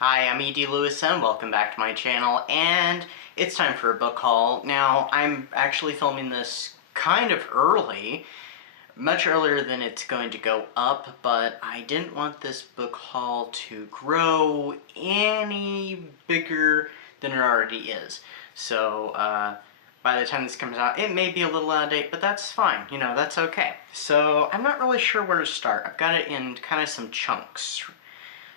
Hi, I'm E.D. Lewis and welcome back to my channel, and it's time for a book haul. Now, I'm actually filming this kind of early, much earlier than it's going to go up, but I didn't want this book haul to grow any bigger than it already is. So, by the time this comes out, it may be a little out of date, but that's fine. You know, that's okay. So, I'm not really sure where to start. I've got it in kind of some chunks.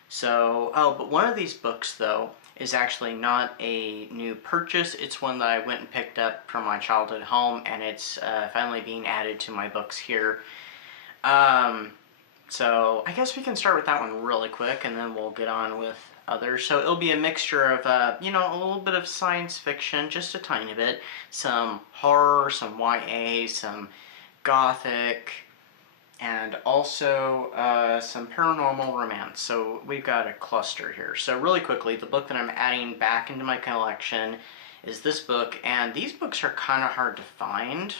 So, but one of these books, though, is actually not a new purchase. It's one that I went and picked up from my childhood home, and it's finally being added to my books here. So I guess we can start with that one really quick, and then we'll get on with others. So it'll be a mixture of, you know, a little bit of science fiction, just a tiny bit, some horror, some YA, some gothic, and also some paranormal romance. So we've got a cluster here. So really quickly, the book that I'm adding back into my collection is this book, and these books are kind of hard to find.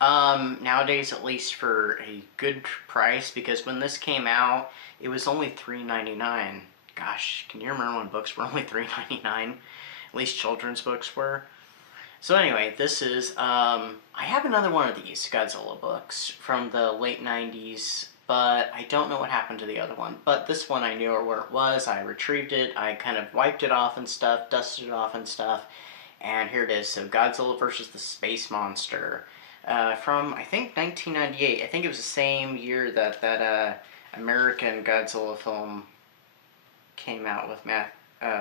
Nowadays, at least for a good price, because when this came out, it was only $3.99. Gosh, can you remember when books were only $3.99? At least children's books were. So anyway, this is, I have another one of these Godzilla books from the late 90s, but I don't know what happened to the other one. But this one I knew where it was, I retrieved it, I kind of wiped it off and stuff, dusted it off and stuff, and here it is. So Godzilla versus the Space Monster, from, I think, 1998. I think it was the same year that that American Godzilla film came out with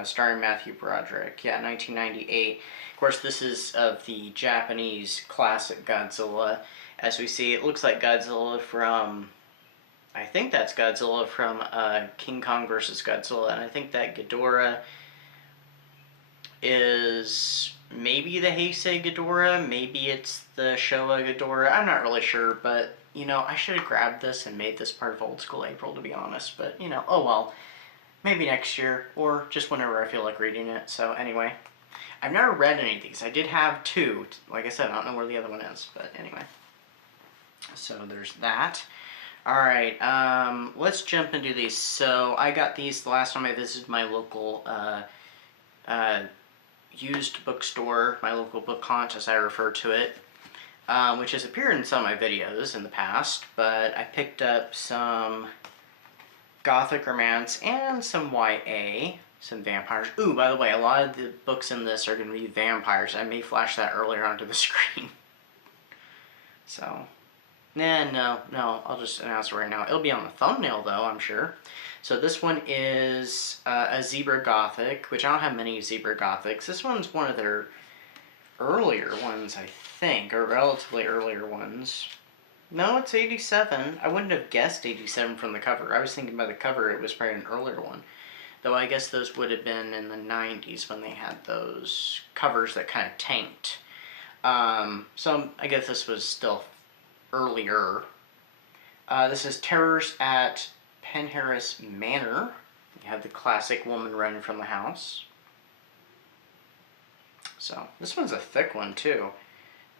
starring Matthew Broderick. Yeah, 1998. Of course, this is of the Japanese classic Godzilla. As we see, it looks like Godzilla from, I think that's Godzilla from King Kong vs. Godzilla, and I think that Ghidorah is maybe the Heisei Ghidorah, maybe it's the Showa Ghidorah, I'm not really sure, but, you know, I should have grabbed this and made this part of Old School April, to be honest, but, you know, oh well. Maybe next year, or just whenever I feel like reading it. So anyway, I've never read any of these. I did have two. Like I said, I don't know where the other one is, but anyway. So there's that. Alright, let's jump into these. So I got these the last time I visited my local used bookstore, my local book haunt, as I refer to it, which has appeared in some of my videos in the past, but I picked up some gothic romance and some YA, some vampires. Ooh, by the way, a lot of the books in this are going to be vampires. I may flash that earlier onto the screen. So, no, I'll just announce it right now. It'll be on the thumbnail, though, I'm sure. So this one is a Zebra Gothic, which I don't have many Zebra Gothics. This one's one of their earlier ones, I think, or relatively earlier ones. No, it's 87. I wouldn't have guessed 87 from the cover. I was thinking by the cover it was probably an earlier one. Though I guess those would have been in the 90s when they had those covers that kind of tanked. So I guess this was still earlier. This is Terrors at Penharris Manor. You have the classic woman running from the house. So this one's a thick one too.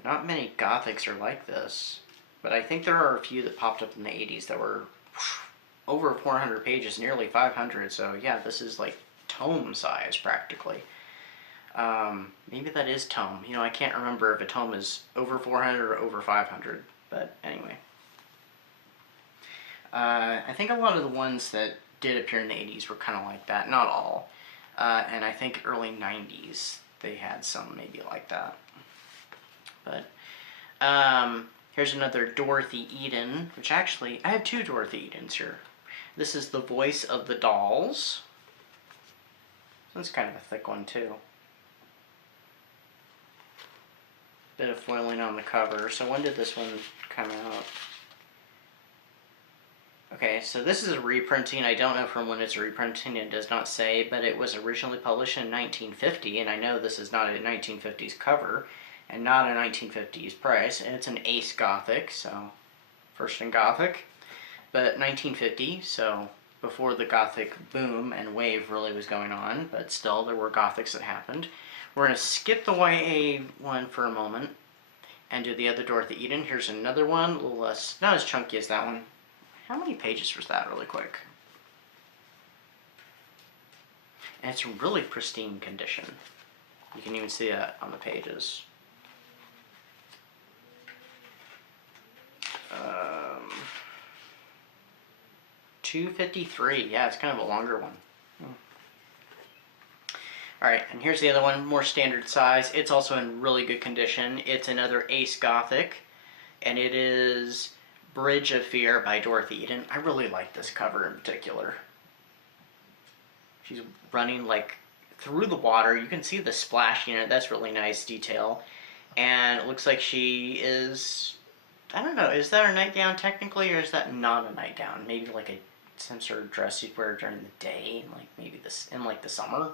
Not many Gothics are like this. But I think there are a few that popped up in the 80s that were over 400 pages, nearly 500. So yeah, this is like tome size practically. Maybe that is tome. You know, I can't remember if a tome is over 400 or over 500. But anyway. I think a lot of the ones that did appear in the 80s were kind of like that. Not all. And I think early 90s they had some maybe like that. But, here's another Dorothy Eden, which actually, I have two Dorothy Edens here. This is The Voice of the Dolls. This is kind of a thick one, too. Bit of foiling on the cover. So when did this one come out? Okay, so this is a reprinting. I don't know from when it's a reprinting. It does not say, but it was originally published in 1950, and I know this is not a 1950s cover, and not a 1950s price, and it's an Ace Gothic, so first in Gothic, but 1950, so before the Gothic boom and wave really was going on, but still there were Gothics that happened. We're going to skip the YA one for a moment and do the other Dorothy Eden. Here's another one, a little less, not as chunky as that one. How many pages was that really quick? And it's in really pristine condition. You can even see that on the pages. $2.53. Yeah, it's kind of a longer one. Alright, and here's the other one, more standard size. It's also in really good condition. It's another Ace Gothic, and it is Bridge of Fear by Dorothy Eden. I really like this cover in particular. She's running like through the water. You can see the splash in it. That's really nice detail. And it looks like she is, I don't know, is that her nightgown technically, or is that not a nightgown? Maybe like some sort of dress you'd wear during the day, like maybe this in like the summer,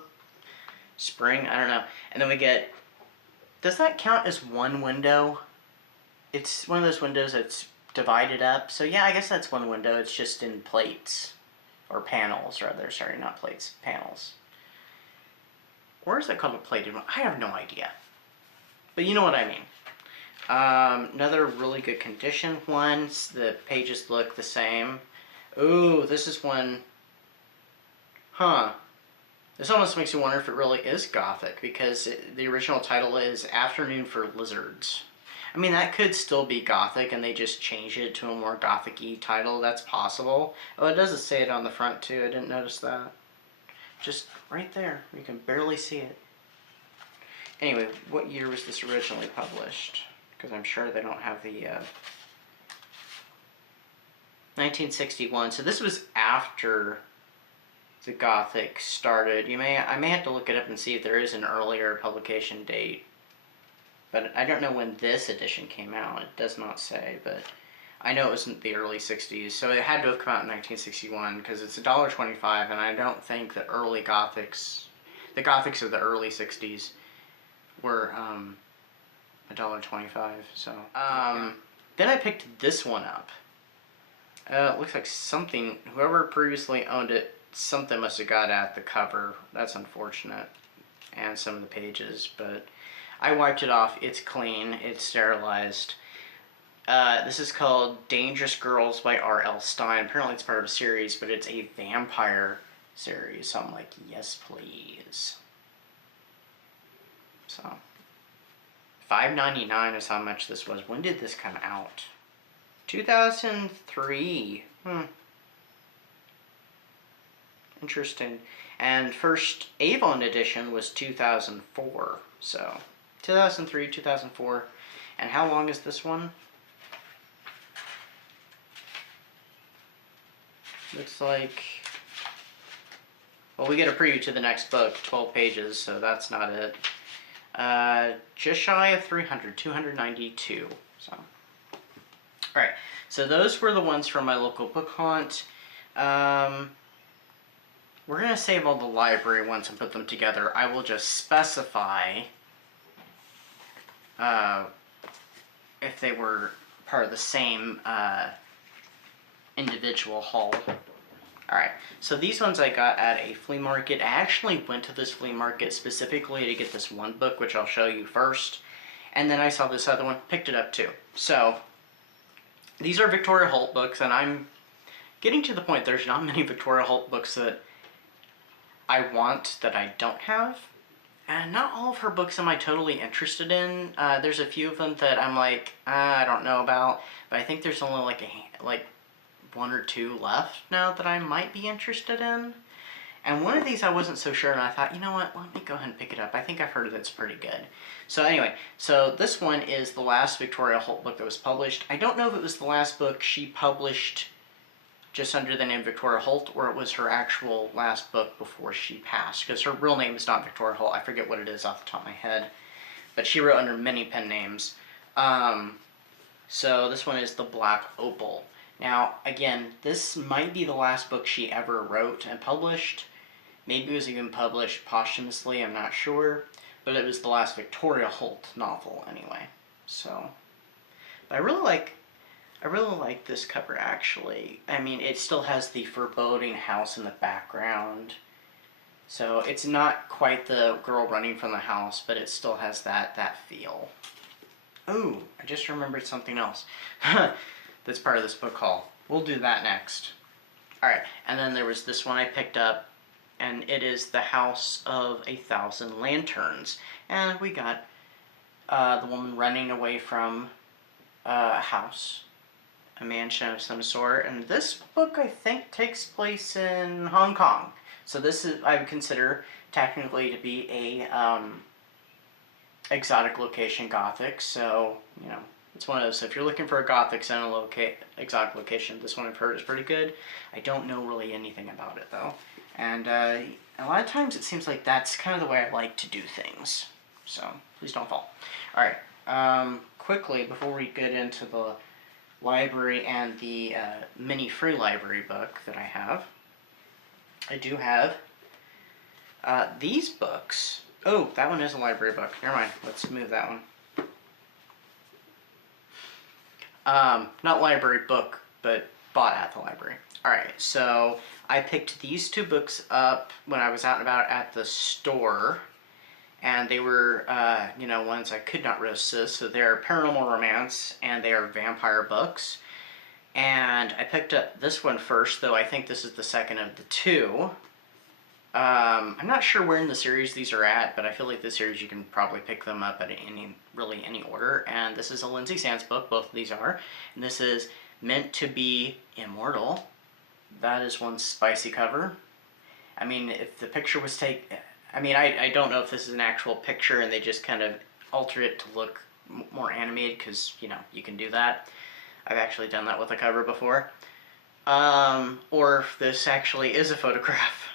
spring, I don't know. And then we get, does that count as one window? It's one of those windows that's divided up. So yeah, I guess that's one window. It's just in plates, or panels rather. Sorry, not plates, panels. Or is that called a plated one? I have no idea. But you know what I mean. Another really good condition one. The pages look the same. Ooh, this is one. Huh. This almost makes you wonder if it really is Gothic, because the original title is Afternoon for Lizards. I mean, that could still be Gothic, and they just changed it to a more Gothic-y title. That's possible. Oh, it doesn't say it on the front, too. I didn't notice that. Just right there. You can barely see it. Anyway, what year was this originally published? Because I'm sure they don't have the... 1961. So this was after the Gothic started. I may have to look it up and see if there is an earlier publication date. But I don't know when this edition came out. It does not say, but I know it was in the early 60s. So it had to have come out in 1961 because it's $1.25, and I don't think the early Gothics, the Gothics of the early 60s, were $1.25. So then I picked this one up. It looks like something, whoever previously owned it, something must have got at the cover. That's unfortunate. And some of the pages, but I wiped it off. It's clean. It's sterilized. This is called Dangerous Girls by R.L. Stine. Apparently it's part of a series, but it's a vampire series. So I'm like, yes, please. So, $5.99 is how much this was. When did this come out? 2003. Interesting. And first Avon edition was 2004. So, 2003, 2004. And how long is this one? Looks like... Well, we get a preview to the next book, 12 pages, so that's not it. Just shy of 300, 292. So, alright, so those were the ones from my local book haunt. We're going to save all the library ones and put them together. I will just specify if they were part of the same individual haul. Alright, so these ones I got at a flea market. I actually went to this flea market specifically to get this one book, which I'll show you first. And then I saw this other one, picked it up too. So, these are Victoria Holt books, and I'm getting to the point there's not many Victoria Holt books that I want that I don't have. And not all of her books am I totally interested in. There's a few of them that I'm like, I don't know about. But I think there's only like one or two left now that I might be interested in. And one of these I wasn't so sure, and I thought, you know what, let me go ahead and pick it up. I think I've heard that it's pretty good. So anyway, so this one is the last Victoria Holt book that was published. I don't know if it was the last book she published just under the name Victoria Holt, or it was her actual last book before she passed, because her real name is not Victoria Holt. I forget what it is off the top of my head. But she wrote under many pen names. So this one is The Black Opal. Now, again, this might be the last book she ever wrote and published. Maybe it was even published posthumously, I'm not sure. But it was the last Victoria Holt novel, anyway. So, but I really like this cover, actually. I mean, it still has the foreboding house in the background. So, it's not quite the girl running from the house, but it still has that feel. Ooh, I just remembered something else. That's part of this book haul. We'll do that next. Alright, and then there was this one I picked up, and it is The House of a Thousand Lanterns. And we got the woman running away from a house, a mansion of some sort, and this book I think takes place in Hong Kong. So this is, I would consider technically to be a exotic location gothic. So you know, it's one of those. So if you're looking for a gothic set in exotic location, this one I've heard is pretty good. I don't know really anything about it though, and a lot of times it seems like that's kind of the way I like to do things. So please don't fall. All right. Quickly before we get into the library and the mini free library book that I do have these books. Oh, that one is a library book. Never mind. Let's move that one. Not library book, but bought at the library. Alright, so I picked these two books up when I was out and about at the store. And they were, you know, ones I could not resist. So they're paranormal romance and they are vampire books. And I picked up this one first, though I think this is the second of the two. I'm not sure where in the series these are at, but I feel like this series you can probably pick them up at any order. And this is a Lindsay Sands book, both of these are. And this is Meant to Be Immortal. That is one spicy cover. I mean, if the picture was taken... I mean, I don't know if this is an actual picture and they just kind of alter it to look more animated, because, you know, you can do that. I've actually done that with a cover before. Or if this actually is a photograph.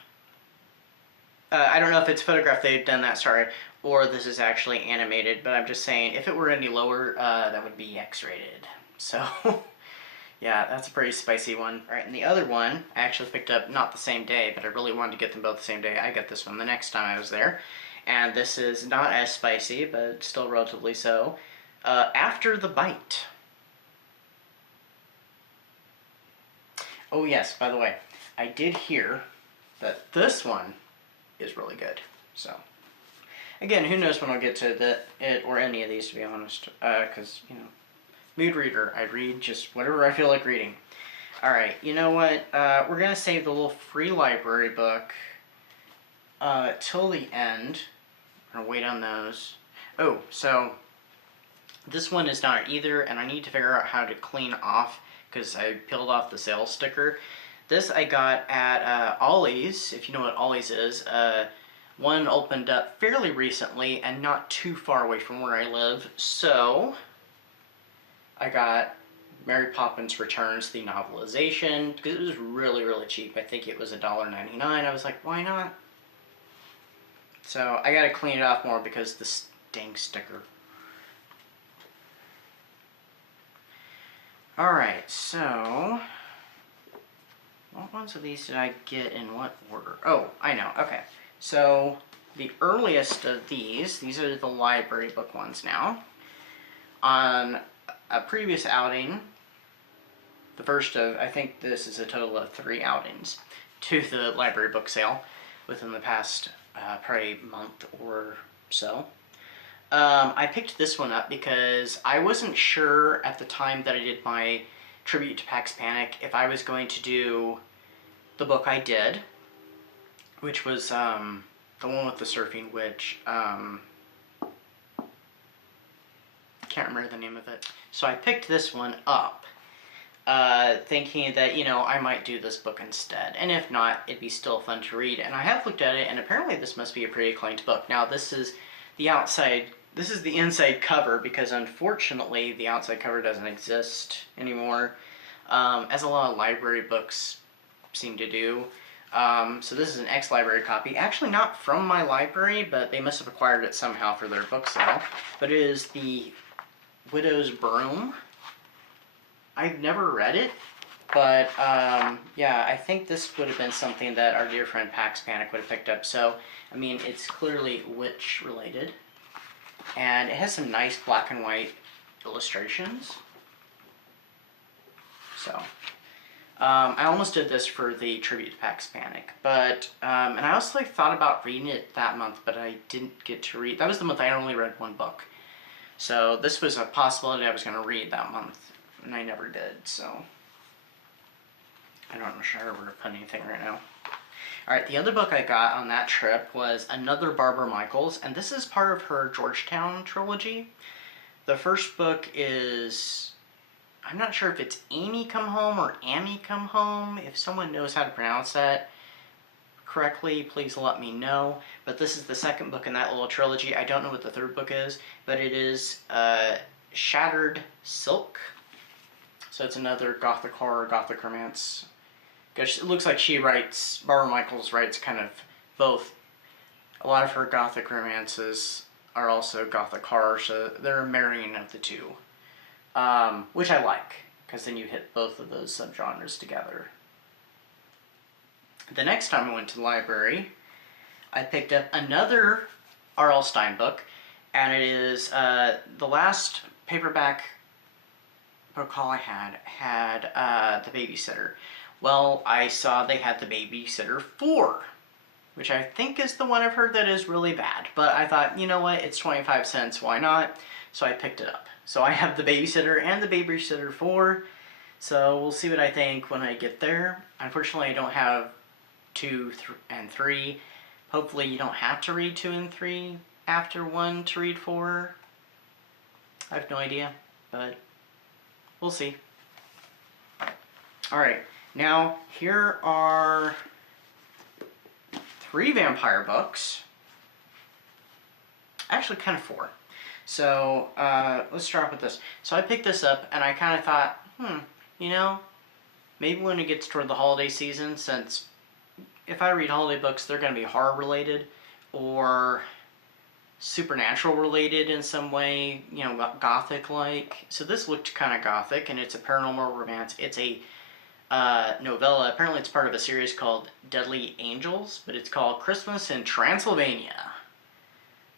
I don't know if it's photograph they've done that, sorry, or this is actually animated, but I'm just saying, if it were any lower, that would be X-rated. So, yeah, that's a pretty spicy one. All right, and the other one, I actually picked up not the same day, but I really wanted to get them both the same day. I got this one the next time I was there. And this is not as spicy, but still relatively so. After the Bite. Oh yes, by the way, I did hear that this one is really good. So, again, who knows when I'll get to it or any of these, to be honest. Because, you know, mood reader. I read just whatever I feel like reading. Alright, you know what? We're going to save the little free library book till the end. I'm going to wait on those. Oh, so this one is not either, and I need to figure out how to clean off, because I peeled off the sales sticker. This I got at Ollie's, if you know what Ollie's is. One opened up fairly recently and not too far away from where I live. So I got Mary Poppins Returns, the novelization, because it was really, really cheap. I think it was $1.99. I was like, why not? So I gotta clean it off more because the dang sticker. Alright, so what ones of these did I get in what order? Oh, I know, okay. So the earliest of these are the library book ones now. On a previous outing, the first of, I think this is a total of 3 outings to the library book sale within the past probably month or so. I picked this one up because I wasn't sure at the time that I did my tribute to Pax Panic if I was going to do the book I did, which was the one with the surfing witch. Can't remember the name of it. So I picked this one up, thinking that, you know, I might do this book instead, and if not, it'd be still fun to read. And I have looked at it, and apparently this must be a pretty acclaimed book. Now this is the outside. This is the inside cover, because unfortunately the outside cover doesn't exist anymore, as a lot of library books seem to do. So this is an ex-library copy. Actually not from my library, but they must have acquired it somehow for their book sale. But it is The Widow's Broom. I've never read it, but yeah, I think this would have been something that our dear friend Pax Panic would have picked up. So, I mean, it's clearly witch related. And it has some nice black and white illustrations. So, I almost did this for the tribute to Pax Panic, but, and I also thought about reading it that month, but I didn't get to read. That was the month I only read one book. So this was a possibility I was going to read that month, and I never did, so. I don't know sure where to put anything right now. Alright, the other book I got on that trip was another Barbara Michaels, and this is part of her Georgetown trilogy. The first book is, I'm not sure if it's Amy Come Home or Amy Come Home. If someone knows how to pronounce that correctly, please let me know. But this is the second book in that little trilogy. I don't know what the third book is, but it is Shattered Silk. So it's another gothic horror, gothic romance. It looks like Barbara Michaels writes kind of both. A lot of her gothic romances are also gothic horror, so they're a marrying of the two. Which I like, because then you hit both of those subgenres together. The next time I went to the library, I picked up another R.L. Stine book, and it is the last paperback book haul I had The Babysitter. Well, I saw they had The Babysitter 4, which I think is the one I've heard that is really bad. But I thought, you know what, it's 25 cents, why not? So I picked it up. So I have The Babysitter and The Babysitter 4, so we'll see what I think when I get there. Unfortunately, I don't have 2 and 3. Hopefully you don't have to read 2 and 3 after 1 to read 4. I have no idea, but we'll see. Alright, now here are 3 vampire books. Actually, kind of 4. So, let's start with this. So I picked this up, and I kind of thought, you know, maybe when it gets toward the holiday season, since if I read holiday books, they're going to be horror-related, or supernatural related in some way, you know, gothic-like. So this looked kind of gothic, and it's a paranormal romance. It's a novella. Apparently it's part of a series called Deadly Angels, but it's called Christmas in Transylvania.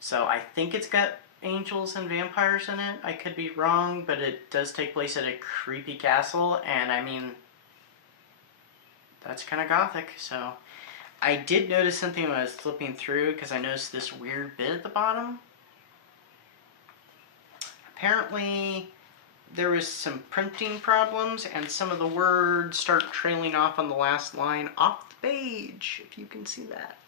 So I think it's got angels and vampires in it. I could be wrong, but it does take place at a creepy castle, and I mean, that's kind of gothic. So I did notice something when I was flipping through, because I noticed this weird bit at the bottom. Apparently there was some printing problems, and some of the words start trailing off on the last line off the page, if you can see that.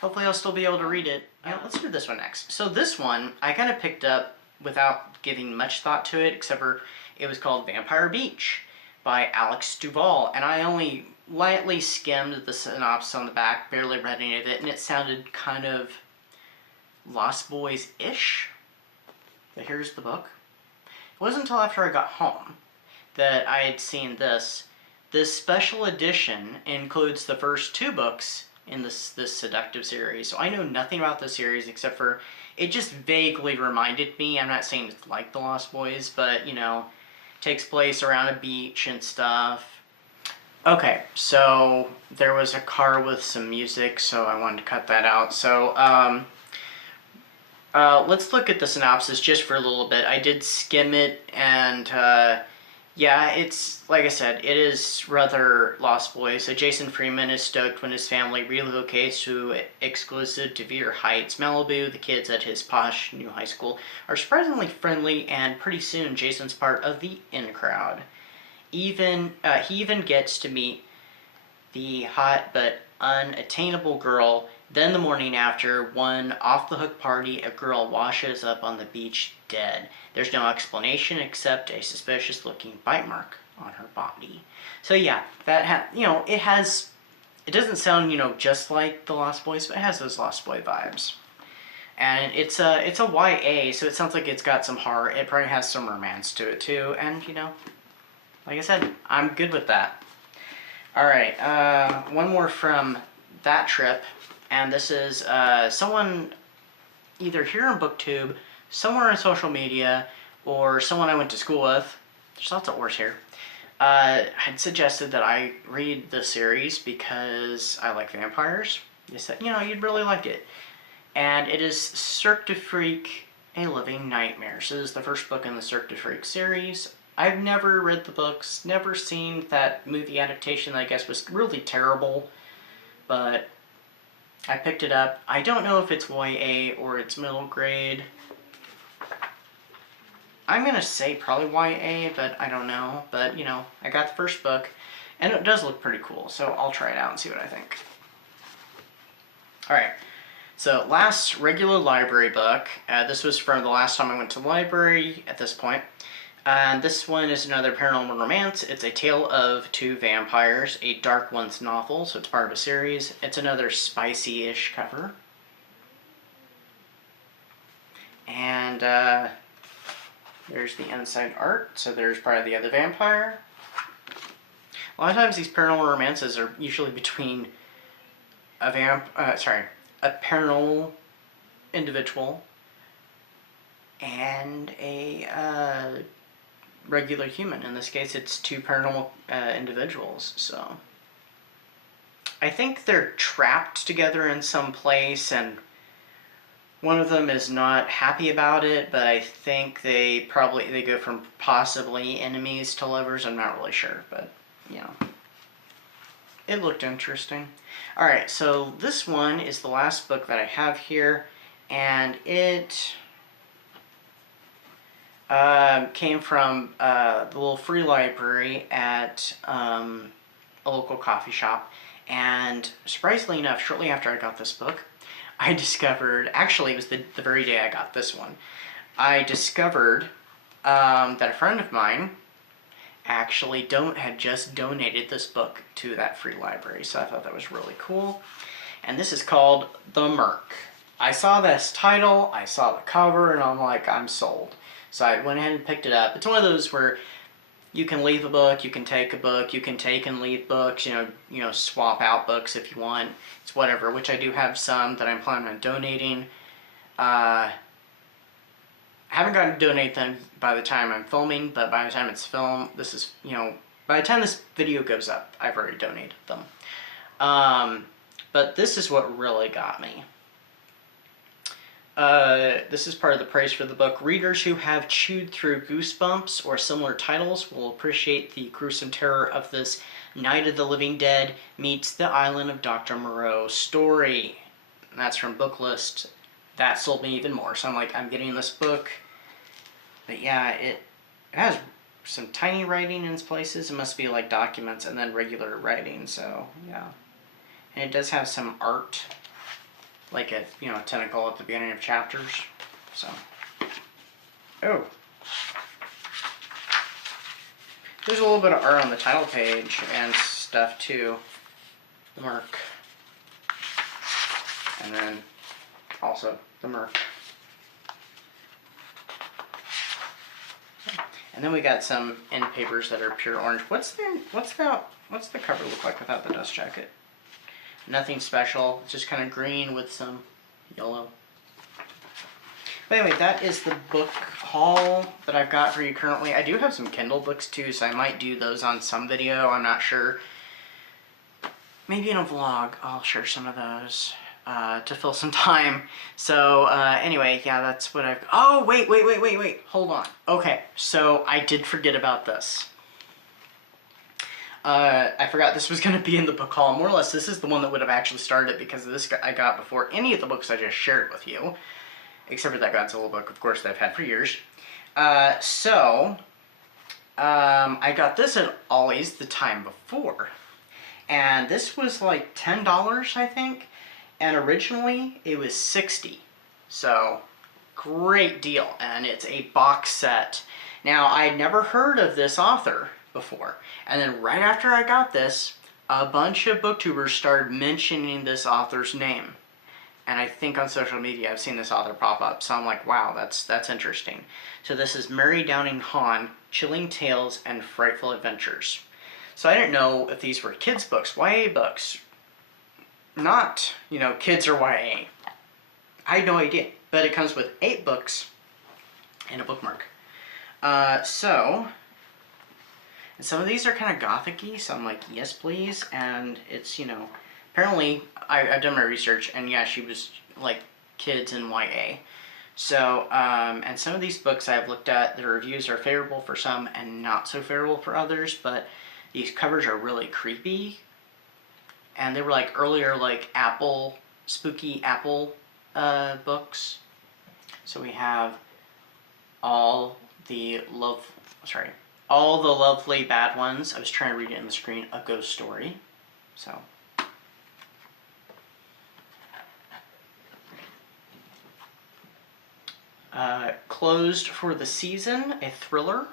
Hopefully I'll still be able to read it. Yeah, let's do this one next. So this one, I kind of picked up without giving much thought to it, except for it was called Vampire Beach by Alex Duvall, and I only lightly skimmed the synopsis on the back, barely read any of it, and it sounded kind of Lost Boys-ish. But here's the book. It wasn't until after I got home that I had seen this. This special edition includes the first 2 books in this Seductive series. So I know nothing about the series except for it just vaguely reminded me. I'm not saying it's like The Lost Boys, but, you know, takes place around a beach and stuff. Okay, so there was a car with some music, so I wanted to cut that out. So, let's look at the synopsis just for a little bit. I did skim it, and yeah, it's, like I said, it is rather Lost Boys. So Jason Freeman is stoked when his family relocates to exclusive DeVere Heights, Malibu. The kids at his posh new high school are surprisingly friendly, and pretty soon Jason's part of the in crowd. He even gets to meet the hot but unattainable girl. Then the morning after one off-the-hook party, a girl washes up on the beach dead. There's no explanation except a suspicious-looking bite mark on her body. So yeah, it doesn't sound, you know, just like The Lost Boys, but it has those Lost Boy vibes. And it's a YA, so it sounds like it's got some horror. It probably has some romance to it too, and, you know, like I said, I'm good with that. Alright, one more from that trip, and this is someone either here on BookTube, somewhere on social media, or someone I went to school with. There's lots of ors here. Had suggested that I read the series because I like vampires. They said, you know, you'd really like it. And it is Cirque du Freak, A Living Nightmare. So this is the first book in the Cirque du Freak series. I've never read the books, never seen that movie adaptation that I guess was really terrible, but I picked it up. I don't know if it's YA or it's middle grade. I'm going to say probably YA, but I don't know. But, you know, I got the first book, And it does look pretty cool, so I'll try it out and see what I think. Alright, so last regular library book. This was from the last time I went to the library at this point. And this one is another paranormal romance. It's A Tale of Two Vampires, a Dark Ones novel, so it's part of a series. It's another spicy-ish cover. And there's the inside art, so there's probably the other vampire. A lot of times these paranormal romances are usually between a paranormal individual and a regular human. In this case, it's two paranormal individuals, so I think they're trapped together in some place, and one of them is not happy about it, but I think they go from possibly enemies to lovers. I'm not really sure, but you know, it looked interesting. Alright, so this one is the last book that I have here, and it came from the little free library at a local coffee shop. And surprisingly enough, shortly after I got this book, I discovered, actually it was the very day I got this one, I discovered that a friend of mine actually had just donated this book to that free library, so I thought that was really cool. And this is called The Merc. I saw this title, I saw the cover, and I'm like, I'm sold. So I went ahead and picked it up. It's one of those where you can leave a book, you can take a book, you can take and leave books, you know, swap out books if you want. It's whatever, which I do have some that I'm planning on donating. I haven't gotten to donate them by the time I'm filming, but by the time it's filmed, this is, by the time this video goes up, I've already donated them. But this is what really got me. This is part of the praise for the book. Readers who have chewed through Goosebumps or similar titles will appreciate the gruesome terror of this Night of the Living Dead meets the Island of Dr. Moreau story. And that's from Booklist. That sold me even more. So I'm like, I'm getting this book. But yeah, it has some tiny writing in places. It must be like documents and then regular writing. So yeah. And it does have some art, like a tentacle at the beginning of chapters. So, oh, there's a little bit of art on the title page and stuff too. The Merc, and then also the Merc. And then we got some end papers that are pure orange. What's the cover look like without the dust jacket? Nothing special. It's just kind of green with some yellow. But anyway, that is the book haul that I've got for you currently. I do have some Kindle books too, so I might do those on some video. I'm not sure. Maybe in a vlog, I'll share some of those to fill some time. So anyway, yeah, that's what I've... Oh, wait. Hold on. Okay, so I did forget about this. I forgot this was going to be in the book haul. More or less, this is the one that would have actually started because this I got before any of the books I just shared with you. Except for that Godzilla book, of course, that I've had for years. I got this at Ollie's the time before. And this was like $10, I think. And originally, it was $60. So, great deal. And it's a box set. Now, I'd never heard of this author before. And then right after I got this, a bunch of booktubers started mentioning this author's name. And I think on social media I've seen this author pop up. So I'm like, wow, that's interesting. So this is Mary Downing Hahn, Chilling Tales and Frightful Adventures. So I didn't know if these were kids' books, YA books. Not, kids or YA. I had no idea. But it comes with 8 books and a bookmark. And some of these are kind of gothic-y, so I'm like, yes, please. And it's, apparently, I've done my research, and yeah, she was, like, kids in YA. So, and some of these books I've looked at, the reviews are favorable for some and not so favorable for others, but these covers are really creepy. And they were, like, earlier, like, spooky Apple books. So we have all the All the Lovely Bad Ones. I was trying to read it on the screen. A Ghost Story. So. Closed for the Season, a thriller.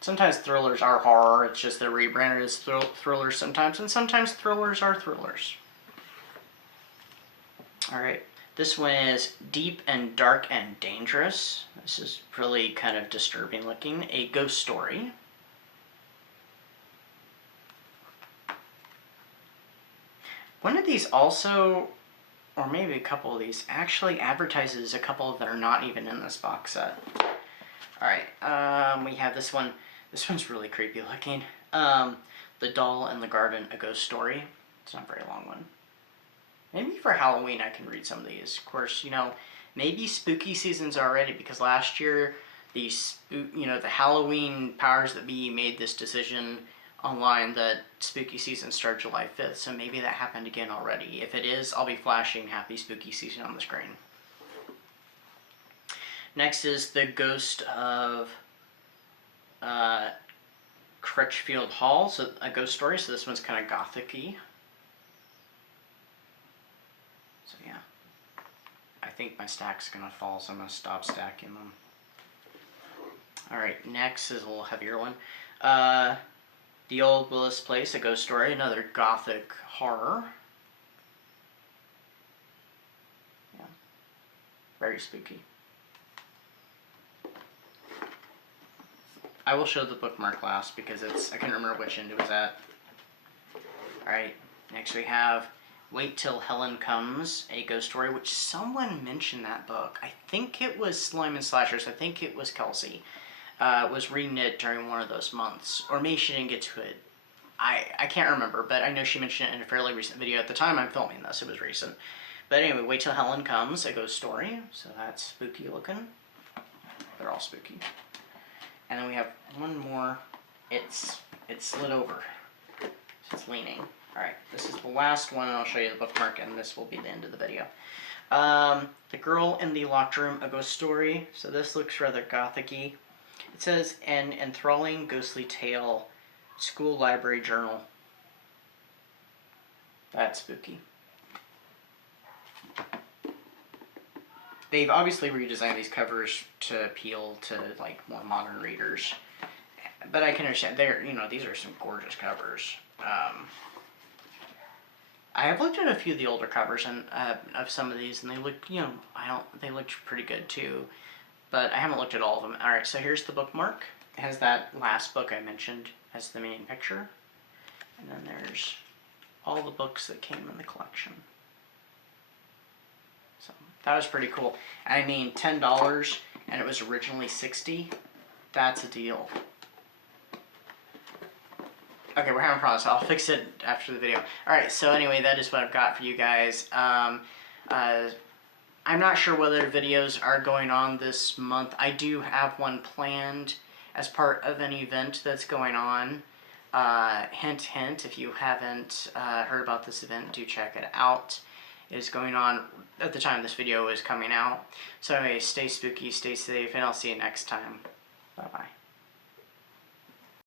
Sometimes thrillers are horror, it's just they're rebranded as thrillers sometimes, and sometimes thrillers are thrillers. Alright, this one is Deep and Dark and Dangerous. This is really kind of disturbing looking. A Ghost Story. One of these also, or maybe a couple of these, actually advertises a couple that are not even in this box set. Alright, we have this one. This one's really creepy looking. The Doll in the Garden, A Ghost Story. It's not a very long one. Maybe for Halloween I can read some of these. Of course, you know, maybe spooky season's already, because last year the Halloween powers that be made this decision online that spooky season starts July 5th, so maybe that happened again already. If it is, I'll be flashing Happy Spooky Season on the screen. Next is The Ghost of Crutchfield Hall, so A Ghost Story, so this one's kind of gothic-y. So yeah, I think my stack's gonna fall, so I'm gonna stop stacking them. Alright, next is a little heavier one. The Old Willis Place, A Ghost Story, another gothic horror. Yeah, very spooky. I will show the bookmark last because I can't remember which end it was at. Alright, next we have Wait Till Helen Comes, A Ghost Story, which someone mentioned that book. I think it was Slime and Slashers. I think it was Kelsey. Was reading it during one of those months. Or maybe she didn't get to it. I can't remember, but I know she mentioned it in a fairly recent video. At the time I'm filming this, it was recent. But anyway, Wait Till Helen Comes, A Ghost Story. So that's spooky looking. They're all spooky. And then we have one more. It's slid over. So it's leaning. Alright, this is the last one, and I'll show you the bookmark, and this will be the end of the video. The Girl in the Locked Room, A Ghost Story. So this looks rather gothic-y. It says, An Enthralling Ghostly Tale, School Library Journal. That's spooky. They've obviously redesigned these covers to appeal to like more modern readers, but I can understand. These are some gorgeous covers. I have looked at a few of the older covers and of some of these, and they look, they looked pretty good too. But I haven't looked at all of them. All right, so here's the bookmark. It has that last book I mentioned as the main picture, and then there's all the books that came in the collection. So that was pretty cool. I mean, $10, and it was originally $60. That's a deal. Okay, we're having problems. I'll fix it after the video. Alright, so anyway, that is what I've got for you guys. I'm not sure whether videos are going on this month. I do have one planned as part of an event that's going on. Hint, hint, if you haven't heard about this event, do check it out. It is going on at the time this video is coming out. So anyway, stay spooky, stay safe, and I'll see you next time. Bye-bye.